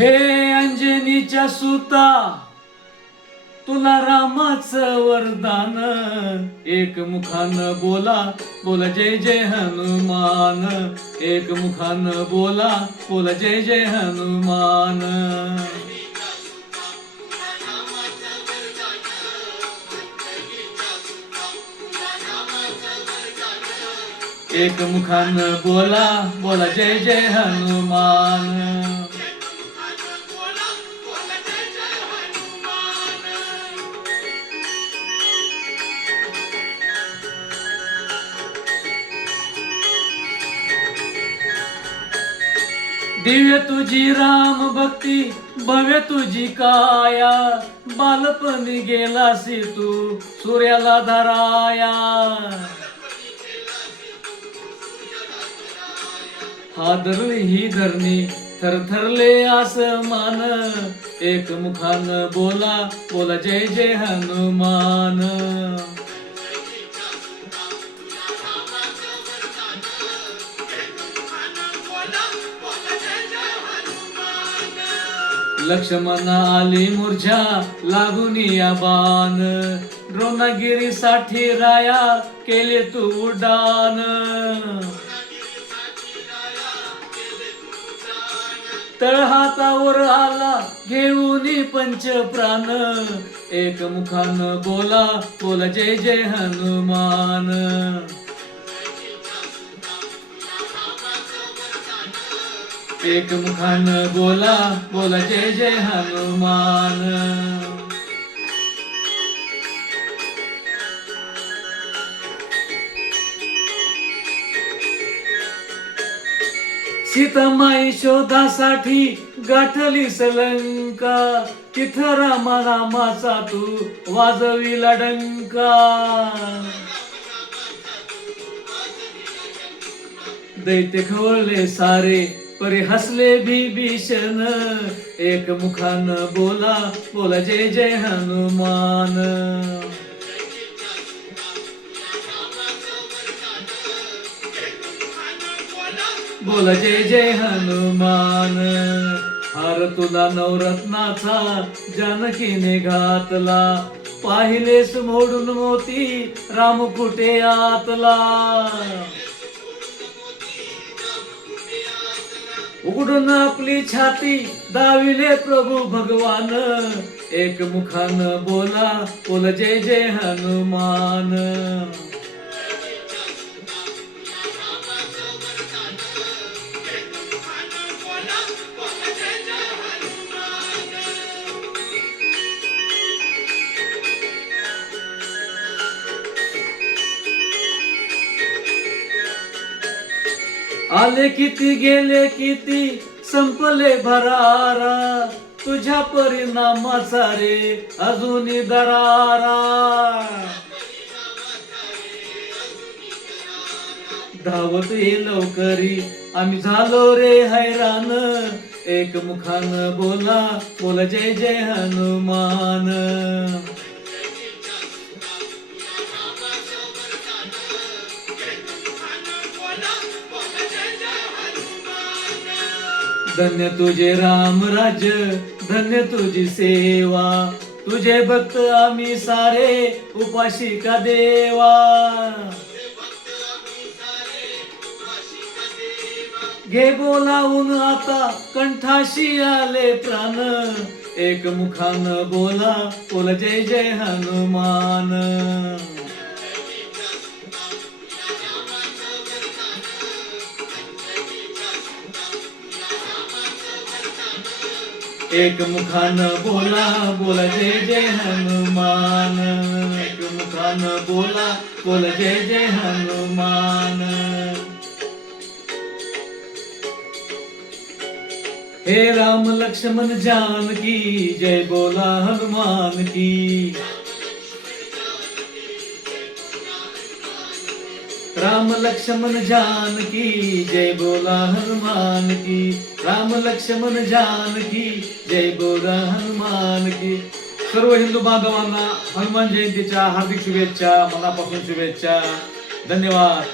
हे अंजनीच्या सुता तुला रामाचं वरदान, एक मुखानं बोला बोला जय जय हनुमान, एक मुखानं बोला बोला जय जय हनुमान. एक मुखानं बोला बोला जय जय हनुमान. दिव्य तुझी राम भक्ती भव्य तुझी काया, बालपणी गेलासी तू सूर्याला धराया. हादरली ही धरणी थरथरले आसमान, एक मुखानं बोला बोला जय जय हनुमान. लक्ष्मणा आली मूर्छा लागून या बाण, द्रोणगिरीसाठी राया केले तू उड्डाण. तळहातावर आला घेऊन पंच प्राण, एक मुखानं बोला बोला जय जय हनुमान. एक मुखानं बोला बोला जय जय हनुमान. सीतामाई शोधासाठी गाठली लंका, तिथं रामा रामाचा तू वाजविला डंका. दैत्य खवळले सारे परी हसले बिभीषण, एक मुखानं बोला बोला जय जय हनुमान. बोला जय जय हनुमान. हार तुला नवरत्नाचा जानकीने घातला, पाहिलेस मोडून मोती राम कुठे आतला. उघडून आपली छाती दाविले प्रभू भगवान, एक मुखानं बोला बोला जय जय हनुमान. आले किती गेले किती संपले भरारा, तुझ्या परिणामाचा रे अजूनही दरारा. धावत ये लवकरी आम्ही झालो रे हैराण, एक मुखानं बोला बोला जय जय हनुमान. धन्य तुझे राम राज्य धन्य तुझी सेवा, तुझे भक्त आम्ही सारे उपाशी का देवा. घे बोलावून आता कंठाशी आले प्राण, एक मुखानं बोला बोला जय जय हनुमान. एक मुखानं बोला बोला जय जय हनुमान. एक मुखानं बोला बोला जय जय हनुमान. हे राम लक्ष्मण जानकी जय बोला हनुमान की. राम लक्ष्मण जानकी जय बोला हनुमान की. राम लक्ष्मण जानकी जय बोला हनुमान की. सर्व हिंदू बांधवांना हनुमान जयंतीच्या हार्दिक शुभेच्छा, मनापासून शुभेच्छा. धन्यवाद.